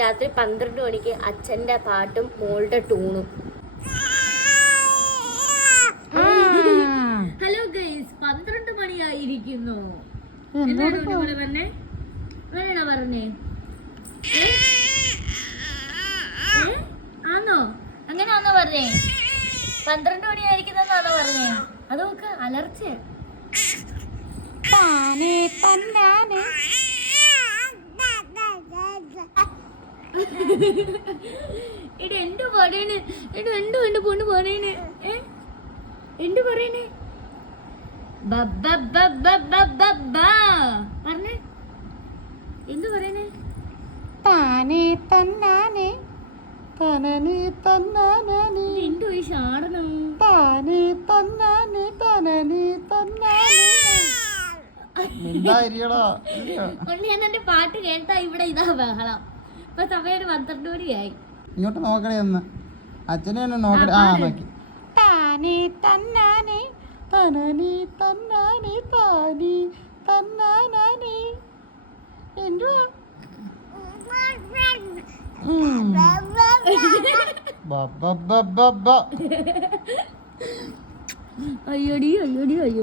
രാത്രി പന്ത്രണ്ട് മണിക്ക് അച്ഛന്റെ പാട്ടും മോളുടെ ടൂണും ഹലോ ഗൈസ് പന്ത്രണ്ട് മണിയായിരിക്കുന്നു. എന്താണ് ഉണ്ണിമോളെ പറഞ്ഞേ? അങ്ങനെയാണോ പന്ത്രണ്ട് മണിയായിരിക്കുന്നെന്നാണോ പറഞ്ഞേ? അത് നോക്ക് അലർച്ച താനേ തന്നാനെ. എടി എന്ത് പറയണ്? എടി എന്തു എന്റെ പൊണ്ണ് പറയണ്? ഏ? എന്ത് പറയണ്? പറഞ്ഞേ. എന്ത് പറയണേ? താനേ തന്നാനേ തനനി ഈ ഷാടനം? താനേ തന്നാനേ തനനി തന്നാനേ. മിണ്ടായിരിക്കടാ ഞാൻ എന്റെ പാട്ട് കേട്ടാ ഇവിടെ ഇതാ ബഹളം. ഇപ്പൊ സമയം പന്ത്രണ്ട് മണിയായി. ഇങ്ങോട്ട് നോക്കണേ ഒന്ന്. അച്ഛനെ ഒന്ന് നോക്കണേ. ആ നോക്കി. താനേ തന്നാനെ തനനി തന്നാനെ താനി തന്നാനെ എന്തുവാ? ഉം. ബ ബ ബ ബ ബ. അയ്യോടി അയ്യോടി അയ്യോ.